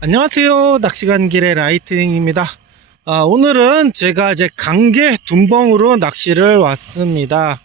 안녕하세요. 낚시간 길의 라이트닝입니다. 아, 오늘은 제가 이제 강계 둔벙으로 낚시를 왔습니다.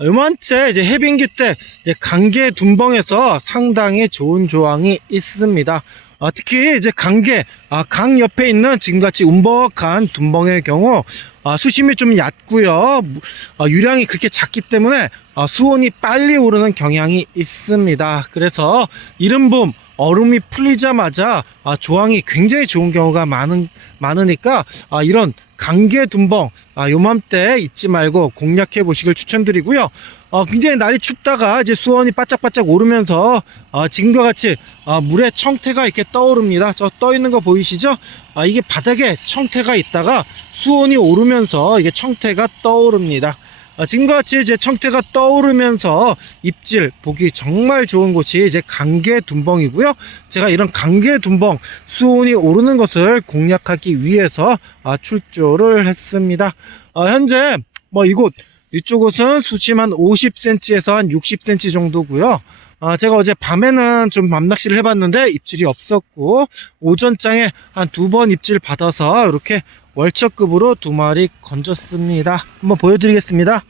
요만째 이제 해빙기 때 이제 강계 둔벙에서 상당히 좋은 조항이 있습니다. 아, 특히 이제 강계, 아, 강 옆에 있는 지금같이 움벅한 둔벙의 경우 아, 수심이 좀 얕고요. 무- 아, 유량이 그렇게 작기 때문에 아, 수온이 빨리 오르는 경향이 있습니다. 그래서 이른봄 얼음이 풀리자마자 아, 조항이 굉장히 좋은 경우가 많은 많으니까 아, 이런 강계 둔벙 아, 요맘때 잊지 말고 공략해 보시길 추천드리고요. 어, 굉장히 날이 춥다가 이제 수온이 바짝바짝 오르면서 어, 지금과 같이 어, 물에 청태가 이렇게 떠오릅니다. 저 떠 있는 거 보이시죠? 아, 이게 바닥에 청태가 있다가 수온이 오르면서 이게 청태가 떠오릅니다. 아, 지금과 같이 이제 청태가 떠오르면서 입질 보기 정말 좋은 곳이 이제 강계 둔벙이고요. 제가 이런 강계 둔벙 수온이 오르는 것을 공략하기 위해서 아, 출조를 했습니다. 아, 현재 뭐 이곳 이쪽은 수심 한 50cm에서 한 60cm 정도고요. 아, 제가 어제 밤에는 좀 밤낚시를 해봤는데 입질이 없었고 오전장에 한 두 번 입질 받아서 이렇게 월척급으로 두 마리 건졌습니다. 한번 보여드리겠습니다.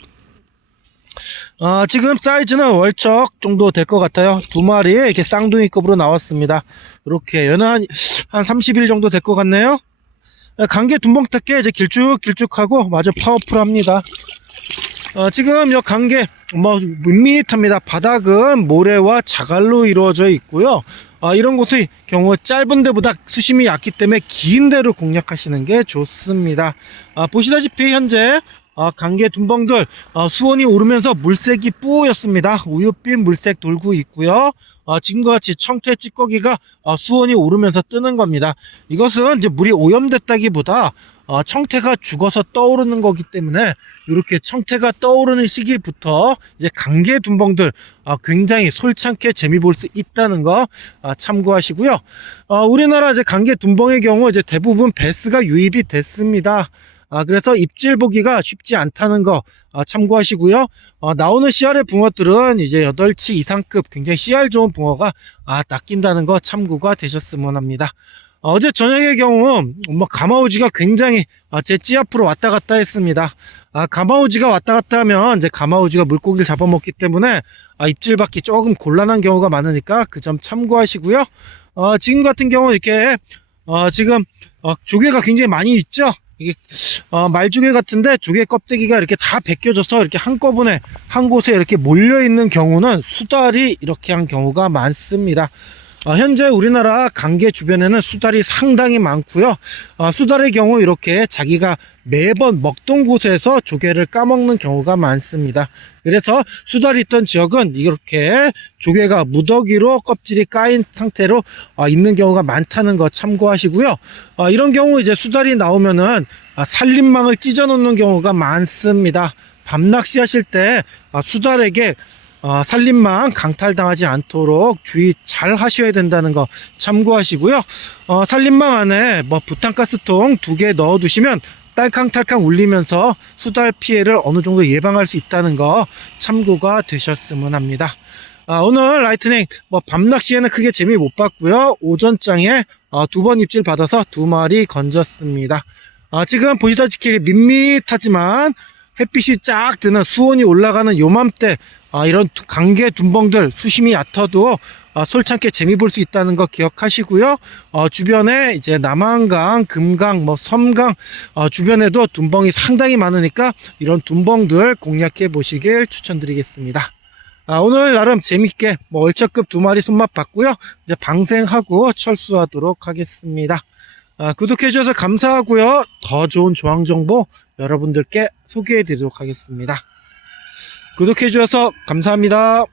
아, 지금 사이즈는 월척 정도 될 것 같아요. 두 마리 이렇게 쌍둥이급으로 나왔습니다. 이렇게 얘는 한, 한 30일 정도 될 것 같네요. 강계 둔벙탁게 이제 길쭉길쭉하고 마저 파워풀합니다. 어, 지금 이 관계 뭐 밋밋합니다. 바닥은 모래와 자갈로 이루어져 있고요. 아, 이런 곳의 경우 짧은 데보다 수심이 얕기 때문에 긴 데로 공략하시는 게 좋습니다. 아, 보시다시피 현재 아, 강계 둔벙들 아, 수온이 오르면서 물색이 뿌였습니다. 우유빛 물색 돌고 있고요. 아, 지금과 같이 청태 찌꺼기가 아, 수온이 오르면서 뜨는 겁니다. 이것은 이제 물이 오염됐다기보다 어, 청태가 죽어서 떠오르는 거기 때문에 이렇게 청태가 떠오르는 시기부터 이제 강계 둔벙들 어, 굉장히 솔창게 재미 볼 수 있다는 거 어, 참고하시고요. 어, 우리나라 이제 강계 둔벙의 경우 이제 대부분 베스가 유입이 됐습니다. 아, 그래서 입질 보기가 쉽지 않다는 거 아, 참고하시고요. 어, 나오는 씨알의 붕어들은 이제 8치 이상급 굉장히 씨알 좋은 붕어가 아, 낚인다는 거 참고가 되셨으면 합니다. 어, 어제 저녁의 경우 뭐 가마우지가 굉장히 아, 제찌 앞으로 왔다 갔다 했습니다. 아, 가마우지가 왔다 갔다 하면 이제 가마우지가 물고기를 잡아먹기 때문에 아, 입질 받기 조금 곤란한 경우가 많으니까 그 점 참고하시고요. 어, 지금 같은 경우 이렇게 어, 지금 어, 조개가 굉장히 많이 있죠. 이게 어, 말조개 같은데 조개 껍데기가 이렇게 다 벗겨져서 이렇게 한꺼번에 한 곳에 이렇게 몰려 있는 경우는 수달이 이렇게 한 경우가 많습니다. 어, 현재 우리나라 강계 주변에는 수달이 상당히 많고요. 어, 수달의 경우 이렇게 자기가 매번 먹던 곳에서 조개를 까먹는 경우가 많습니다. 그래서 수달이 있던 지역은 이렇게 조개가 무더기로 껍질이 까인 상태로 어, 있는 경우가 많다는 거 참고하시고요. 어, 이런 경우 이제 수달이 나오면은 아, 살림망을 찢어 놓는 경우가 많습니다. 밤낚시 하실 때 아, 수달에게 어, 살림망 강탈당하지 않도록 주의 잘 하셔야 된다는 거 참고하시고요. 어, 살림망 안에 뭐 부탄가스통 두 개 넣어 두시면 딸캉딸캉 울리면서 수달 피해를 어느 정도 예방할 수 있다는 거 참고가 되셨으면 합니다. 아, 오늘 라이트닝 뭐 밤낚시에는 크게 재미 못 봤고요. 오전장에 어, 두번 입질 받아서 두 마리 건졌습니다. 아, 지금 보시다시피 밋밋하지만 햇빛이 쫙 드는 수온이 올라가는 요맘때 아, 이런 두- 강계 둔벙들 수심이 얕아도 아, 솔창게 재미 볼 수 있다는 거 기억하시고요. 어, 주변에 이제 남한강, 금강, 뭐 섬강 어, 주변에도 둔벙이 상당히 많으니까 이런 둔벙들 공략해 보시길 추천드리겠습니다. 아, 오늘 나름 재밌게 뭐 얼척급 두 마리 손맛 봤고요. 이제 방생하고 철수하도록 하겠습니다. 아, 구독해 주셔서 감사하고요. 더 좋은 조항 정보 여러분들께 소개해 드리도록 하겠습니다. 구독해 주셔서 감사합니다.